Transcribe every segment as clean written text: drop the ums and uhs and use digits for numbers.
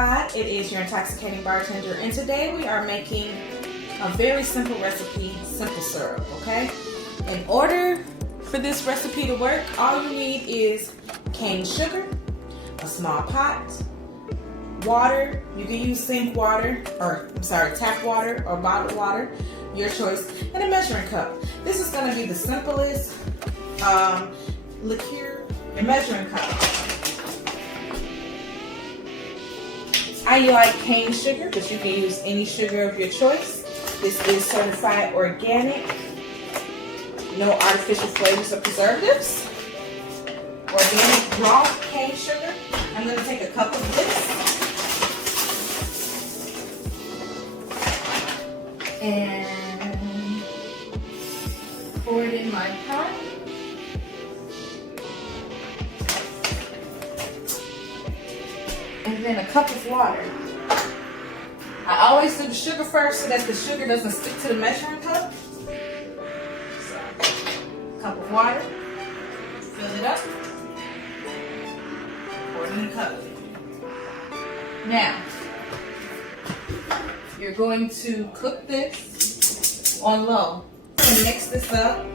Clyde. It is your intoxicating bartender, and today we are making a very simple recipe, simple syrup, okay? In order for this recipe to work, all you need is cane sugar, a small pot, water. You can use sink water, tap water or bottled water, your choice, and a measuring cup. This is going to be the simplest liqueur, a measuring cup. I like cane sugar, but you can use any sugar of your choice. This is certified organic, no artificial flavors or preservatives. Organic raw cane sugar. I'm going to take a cup of this and pour it in my pot. And then a cup of water. I always do the sugar first so that the sugar doesn't stick to the measuring cup. So, cup of water. Fill it up. Pour it in the cup. Now, you're going to cook this on low. And mix this up.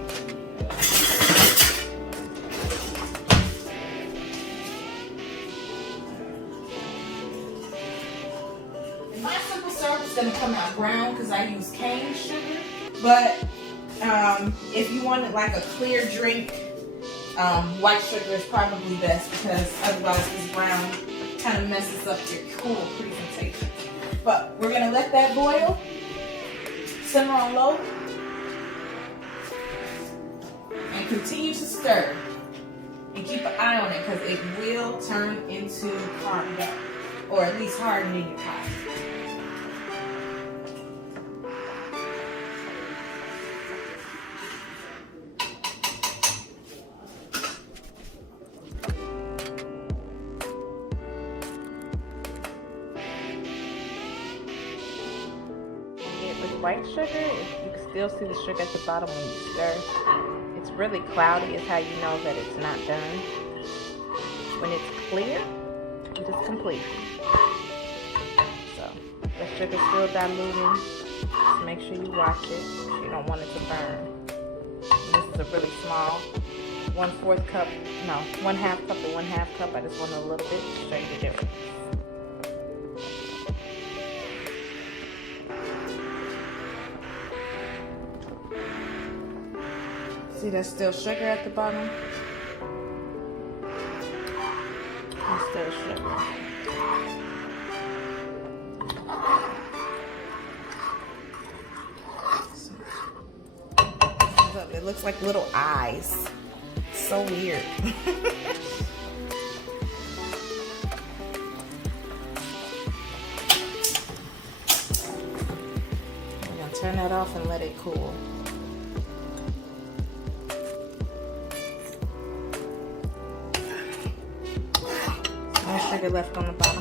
My simple syrup is going to come out brown because I use cane sugar. But if you wanted like a clear drink, white sugar is probably best because otherwise this brown kind of messes up your cool presentation. But we're going to let that boil, simmer on low, and continue to stir. And keep an eye on it because it will turn into hard dough, or at least harden in your pot. White sugar, you can still see the sugar at the bottom when you stir. It's really cloudy is how you know that it's not done. When it's clear, it is complete. So the sugar's still diluting. Just make sure you watch it. You don't want it to burn. And this is a really small 1/4 cup, no, 1/2 cup to 1/2 cup. I just want a little bit to show you the difference. See, there's still sugar at the bottom. There's still sugar. Look, it looks like little eyes. So weird. I'm gonna turn that off and let it cool. No sugar left on the bottom.